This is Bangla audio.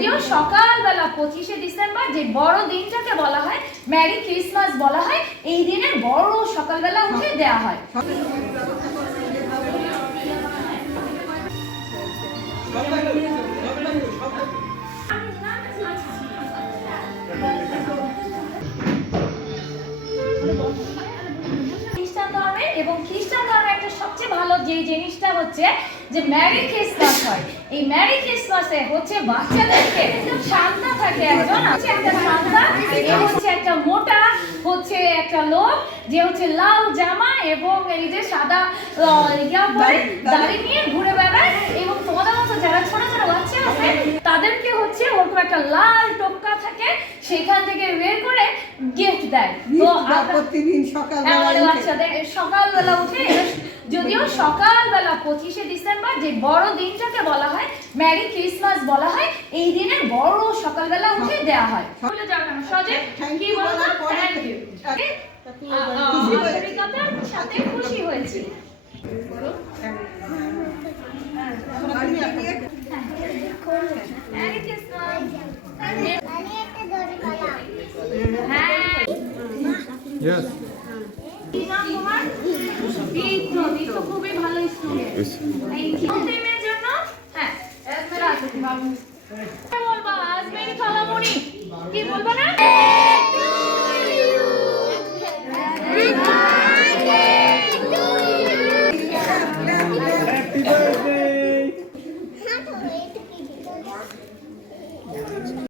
যদিও সকালবেলা পঁচিশে ডিসেম্বর যে বড় দিনটাকে বলা হয় ম্যারি ক্রিসমাস বলা হয় এই দিনে বড় সকালবেলা উঠে দেয়া হয়। খ্রিস্টান ধর্মের এবং খ্রিস্টান সবচেয়ে ভালো যে জিনিসটা হচ্ছে যে ম্যারি ক্রিসমাস হয়। এই ম্যারি ক্রিসমাসে হচ্ছে বাচ্চাদেরকে সান্তা থাকে একজন হচ্ছে একটা সান্তা এ হচ্ছে একটা মোটা হচ্ছে একটা লোক যে হচ্ছে লাল জামা এবং এই যে সাদা ইয়া পরে দাড়ি নিয়ে ঘুরে বেড়ায়। এবং তোমাদের মতো যারা ছোট ছোট বাচ্চা আছে তাদেরকে হচ্ছে ওরকম একটা লাল সেখান থেকে বের করে গিফট দেয়। তো প্রতিদিন হ্যাঁ, সকালবেলা উঠে। বাচ্চাদের সকালবেলা উঠে যদিও সকালবেলা পঁচিশে ডিসেম্বর যে বড় দিনটাকে বলা হয় ম্যারি ক্রিসমাস বলা হয় এই দিনে বড় সকালবেলা উঠে দেয়া হয়। বলে যাও কেন সজীব কি বলতো? থ্যাংক ইউ খুশি হয়েছি। আন্তরিকতার সাথে খুশি হয়েছি। ক্রিসমাস হ্যাঁ Yes. খুবই ভালো স্টুডেন্ট থ্যাংক ইউ টিমের জন্য হ্যাঁ বলবা আজমেরি খালামুনি কি বলবা না